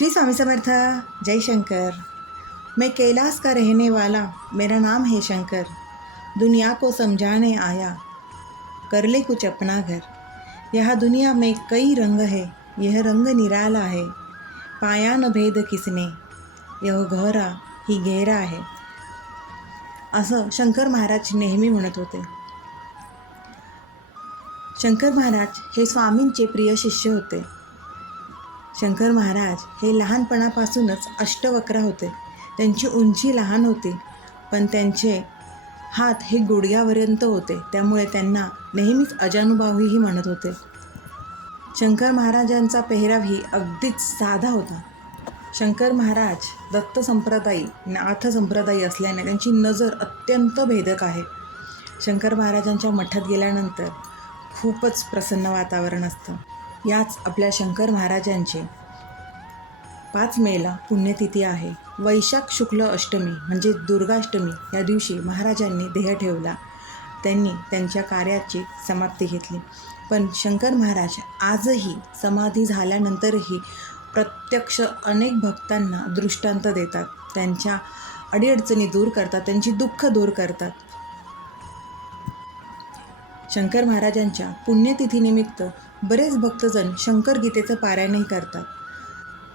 श्री स्वामी समर्थ जय शंकर। मैं कैलाश का रहने वाला मेरा नाम है शंकर। दुनिया को समझाने आया कर ले कुछ अपना घर। यह दुनिया में कई रंग है यह रंग निराला है। पाया न भेद किसने यह गहरा ही गहरा आहे असं शंकर महाराज नेहमी म्हणत होते। शंकर महाराज हे स्वामींचे प्रिय शिष्य होते। शंकर महाराज हे लहानपणापासूनच अष्टवक्र होते. त्यांची उंची लहान होती पण त्यांचे हात हे गुडघ्यापर्यंत होते त्यामुळे त्यांना नेहमीच अजानुभावीही म्हणत होते. शंकर महाराजांचा पेहरावही अगदीच साधा होता. शंकर महाराज दत्त संप्रदायी नाथ संप्रदायी असल्याने त्यांची नजर अत्यंत भेदक आहे. शंकर महाराजांच्या मठात गेल्यानंतर खूपच प्रसन्न वातावरण असतं. याच आपल्या शंकर महाराजांचे. पाच मेला पुण्यतिथी आहे. वैशाख शुक्ल अष्टमी म्हणजे दुर्गाष्टमी या दिवशी महाराजांनी देह ठेवला. त्यांनी त्यांच्या कार्याची समाप्ती घेतली. पण शंकर महाराज आजही समाधी झाल्यानंतरही प्रत्यक्ष अनेक भक्तांना दृष्टांत देतात. त्यांच्या अडीअडचणी दूर करतात त्यांची दुःख दूर करतात. शंकर महाराजांच्या पुण्यतिथीनिमित्त बरेच भक्तजण शंकर गीतेचं पारायणही करतात.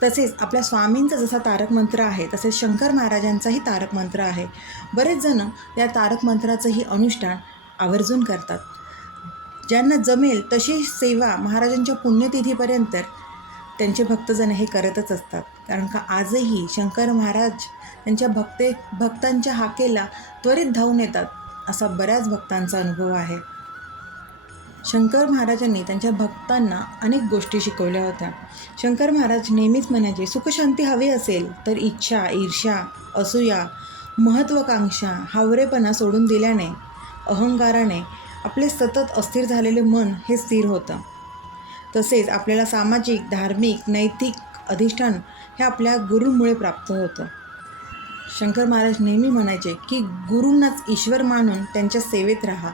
तसेच आपल्या स्वामींचा जसा तारक मंत्र आहे तसेच शंकर महाराजांचाही तारक मंत्र आहे. बरेच जण या तारक मंत्राचंही अनुष्ठान आवर्जून करतात. ज्यांना जमेल तशी सेवा महाराजांच्या पुण्यतिथीपर्यंत त्यांचे भक्तजण हे करतच असतात. कारण का आजही शंकर महाराज त्यांच्या भक्ते भक्तांच्या हाकेला त्वरित धावून येतात असा बऱ्याच भक्तांचा अनुभव आहे. शंकर महाराजांनी त्यांच्या भक्तांना अनेक गोष्टी शिकवल्या होत्या. शंकर महाराज नेहमीच म्हणायचे सुखशांती हवी असेल तर इच्छा ईर्ष्या असूया महत्त्वाकांक्षा हावरेपणा सोडून दिल्याने अहंकाराने आपले सतत अस्थिर झालेले मन हे स्थिर होतं. तसेच आपल्याला सामाजिक धार्मिक नैतिक अधिष्ठान हे आपल्या गुरूंमुळे प्राप्त होतं. शंकर महाराज नेहमी म्हणायचे की गुरूंनाच ईश्वर मानून त्यांच्या सेवेत राहा.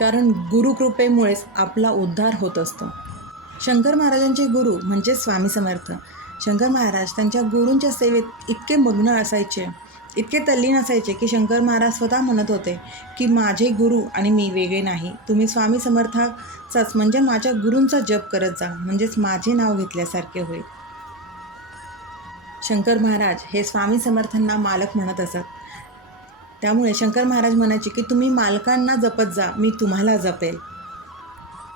कारण गुरुकृपेमुळेच आपला उद्धार होत असतो. शंकर महाराजांचे गुरु म्हणजे स्वामी समर्थ. शंकर महाराज त्यांच्या गुरूंच्या सेवेत इतके मग्न असायचे इतके तल्लीन असायचे की शंकर महाराज स्वतः म्हणत होते की माझे गुरु आणि मी वेगळे नाही. तुम्ही स्वामी समर्थाचाच म्हणजे माझ्या गुरूंचा जप करत जा म्हणजेच माझे नाव घेतल्यासारखे होईल. शंकर महाराज हे स्वामी समर्थांना मालक म्हणत असत. त्यामुळे शंकर महाराज म्हणायचे की तुम्ही मालकांना जपत जा मी तुम्हाला जपेल.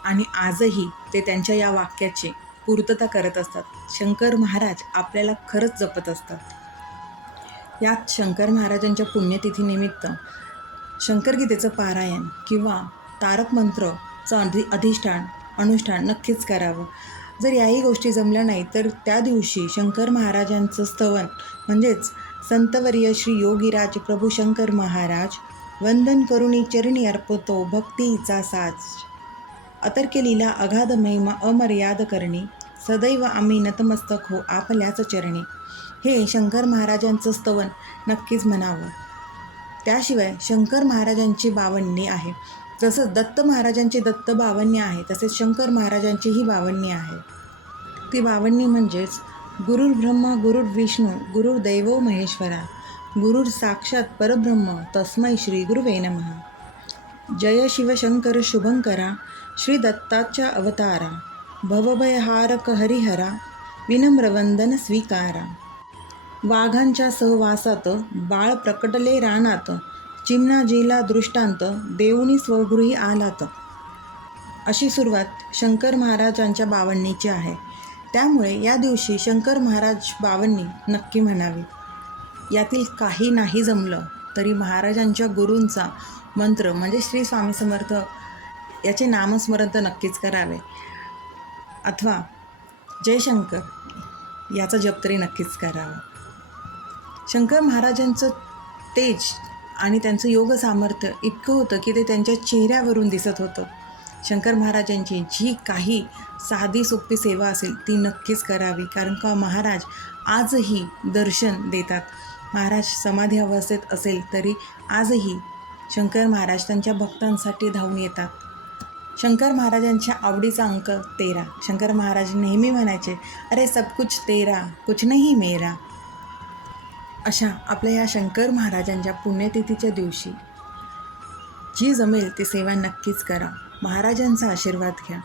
आणि आजही ते त्यांच्या या वाक्याची पूर्तता करत असतात. शंकर महाराज आपल्याला खरंच जपत असतात. यात शंकर महाराजांच्या पुण्यतिथीनिमित्त शंकरगीतेचं पारायण किंवा तारक मंत्रचं अधि अधिष्ठान अनुष्ठान नक्कीच करावं. जर याही गोष्टी जमल्या नाही तर त्या दिवशी शंकर महाराजांचं स्तवन म्हणजेच संतवर्य श्री योगीराज प्रभूशंकर महाराज वंदन करुणी चरणी अर्पतो भक्तीचा साज. अतर्केलीला अगाध महिमा अमर्याद करणे सदैव आम्ही नतमस्तक हो आपल्याच चरणी. हे शंकर महाराजांचं स्तवन नक्कीच म्हणावं. त्याशिवाय शंकर महाराजांची बावन्नी आहे. जसं दत्त महाराजांची दत्त बावन्य आहे तसेच शंकर महाराजांचीही बावन्य आहे. ती बावन्नी म्हणजेच गुरुर् ब्रह्मा गुरुर विष्णू गुरुर दैवो महेश्वरा गुरुर साक्षात परब्रह्म तस्मै श्री गुरुवे नमः. जय शिवशंकर शुभंकरा श्री दत्ताच्या अवतारा भवभयहारक हरिहरा विनम्रवंदन स्वीकारा. वाघांच्या सहवासात बाळ प्रकटले रानात चिमणाजीला दृष्टांत देऊनी स्वगृही आलात. अशी सुरुवात शंकर महाराजांच्या बावन्नीची आहे. त्यामुळे या दिवशी शंकर महाराज बावन्नी नक्की म्हणावी. यातील काही नाही जमलं तरी महाराजांच्या गुरूंचा मंत्र म्हणजे श्री स्वामी समर्थ याचे नामस्मरण तर नक्कीच करावे. अथवा जयशंकर याचा जप तरी नक्कीच करावा. शंकर महाराजांचं तेज आणि त्यांचं योग सामर्थ्य इतकं होतं की ते त्यांच्या चेहऱ्यावरून दिसत होतं. शंकर महाराजांची जी काही साधी सोपी सेवा असेल ती नक्कीच करावी. कारण का महाराज आजही दर्शन देतात. महाराज समाधी अवस्थेत असेल तरी आजही शंकर महाराज त्यांच्या भक्तांसाठी धावून येतात. शंकर महाराजांच्या आवडीचा अंक तेरा. शंकर महाराज नेहमी म्हणायचे अरे सब कुछ तेरा कुछ नाही मेरा. अशा आपल्या या शंकर महाराजांच्या पुण्यतिथीच्या दिवशी जी जमेल ती सेवा नक्कीच करा. महाराजांचा आशीर्वाद घ्या.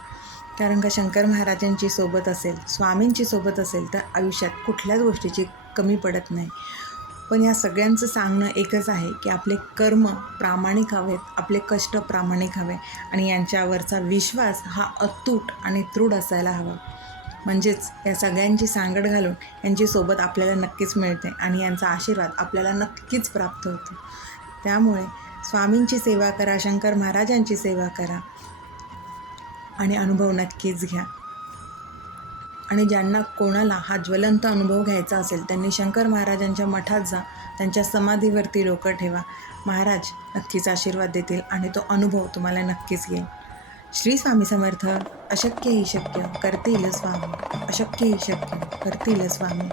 कारण का शंकर महाराजांची सोबत असेल स्वामींची सोबत असेल तर आयुष्यात कुठल्याच गोष्टीची कमी पडत नाही. पण या सगळ्यांचं सांगणं एकच आहे की आपले कर्म प्रामाणिक हवेत आपले कष्ट प्रामाणिक हवे आणि यांच्यावरचा विश्वास हा अतूट आणि दृढ असायला हवा. म्हणजेच या सगळ्यांची सांगड घालून यांची सोबत आपल्याला नक्कीच मिळते आणि यांचा आशीर्वाद आपल्याला नक्कीच प्राप्त होतो. त्यामुळे स्वामींची सेवा करा शंकर महाराजांची सेवा करा आणि अनुभव नक्कीच घ्या. आणि ज्यांना कोणाला हा ज्वलंत अनुभव घ्यायचा असेल त्यांनी शंकर महाराजांच्या मठात जा त्यांच्या समाधीवरती डोकं ठेवा. महाराज नक्कीच आशीर्वाद देतील आणि तो अनुभव तुम्हाला नक्कीच येईल. श्री स्वामी समर्थ अशक्य ही शक्य करतील स्वामी अशक्य ही शक्य करतील स्वामी.